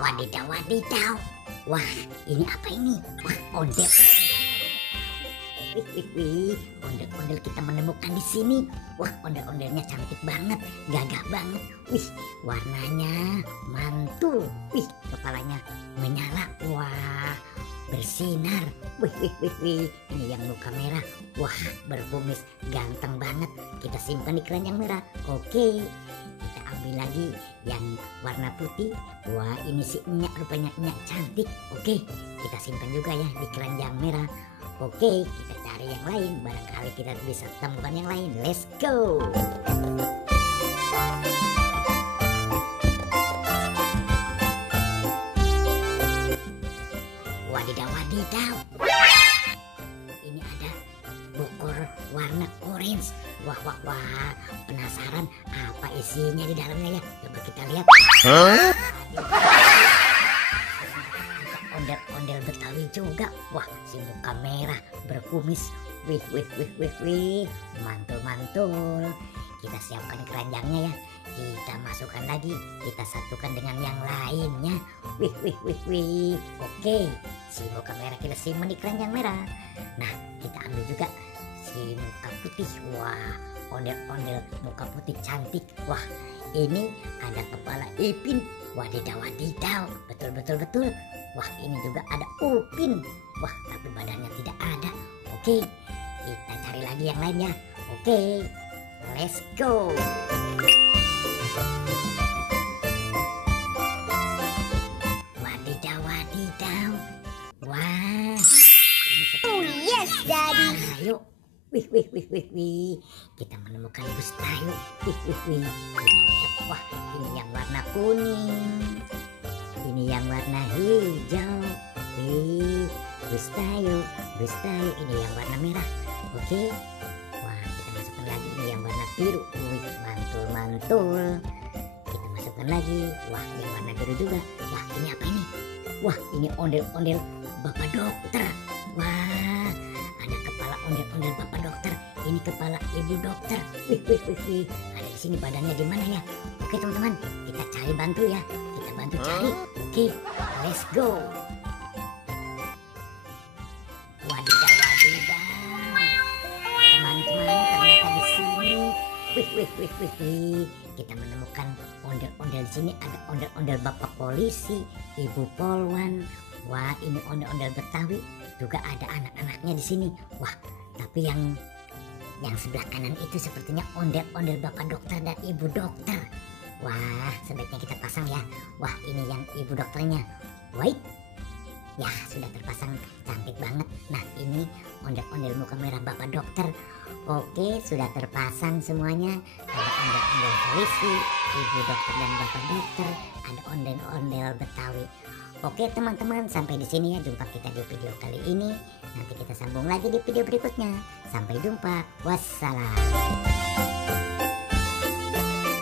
Wadidaw, wadidaw. Wah, ini apa ini? Wah, ondel. Wih, ondel-ondel kita menemukan di sini. Wah, ondel-ondelnya cantik banget, gagah banget. Wih, warnanya mantul. Wih, kepalanya menyala. Wah, bersinar. Wih. Ini yang muka merah. Wah, berkumis, ganteng banget. Kita simpan di keranjang merah. Oke. Kita ambil lagi yang warna putih. Wah, ini si Enyak, rupanya Enyak cantik. Oke, kita simpan juga ya di keranjang merah. Oke, kita cari yang lain. Barangkali kita bisa temukan yang lain. Let's go. Wadidaw, wadidaw. Ini ada bukur warna orange. Wah. Penasaran apa isinya di dalamnya ya? Coba kita lihat. Ondel-ondel Betawi juga. Wah, si muka merah berkumis. Wih. Mantul. Kita siapkan keranjangnya ya. Kita masukkan lagi. Kita satukan dengan yang lainnya. Wih. Oke, si muka merah kita simpan di keranjang merah. Nah, kita ambil juga si muka putih. Wah, ondel-ondel muka putih cantik. Wah, ini ada kepala Ipin. Wadidaw. Betul. Wah, ini juga ada Upin. Wah, tapi badannya tidak ada. Oke, kita cari lagi yang lainnya. Oke, let's go. Wadidaw. Wah, Oh yes, Daddy. Ayo. Wih. Kita menemukan bus tayo. Wih. Kita lihat. Wah, ini yang warna kuning. Ini yang warna hijau. Wih, bus tayo. Ini yang warna merah. Oke. Wah, kita masukkan lagi. Ini yang warna biru. Wih, mantul. Kita masukkan lagi. Wah, yang warna biru juga. Wah, ini apa ini? Wah, ini ondel-ondel Bapak Dokter. Wah, ada kepala ondel-ondel Bapak Dokter. Ini kepala Ibu Dokter. Wih. Ada di sini, badannya di mana ya? Oke, teman-teman, kita cari bantu ya. Kita bantu cari. Oke, let's go. Wadidaw. Teman-teman, ternyata di sini. Wih. Kita menemukan ondel-ondel di sini. Ada ondel-ondel Bapak Polisi, Ibu Polwan. Wah, ini ondel-ondel Betawi. Juga ada anak-anaknya di sini. Wah, tapi yang sebelah kanan itu sepertinya ondel-ondel Bapak Dokter dan Ibu Dokter. Wah, sebaiknya kita pasang ya. Wah, ini yang Ibu Dokternya. Wait. Ya, sudah terpasang, cantik banget. Nah, ini ondel-ondel muka merah Bapak Dokter. Oke, sudah terpasang semuanya. Ada ondel-ondel polisi, Ibu Dokter dan Bapak Dokter. Ada ondel-ondel Betawi. Oke, teman-teman, sampai di sini ya jumpa kita di video kali ini. Nanti kita sambung lagi di video berikutnya. Sampai jumpa. Wassalam.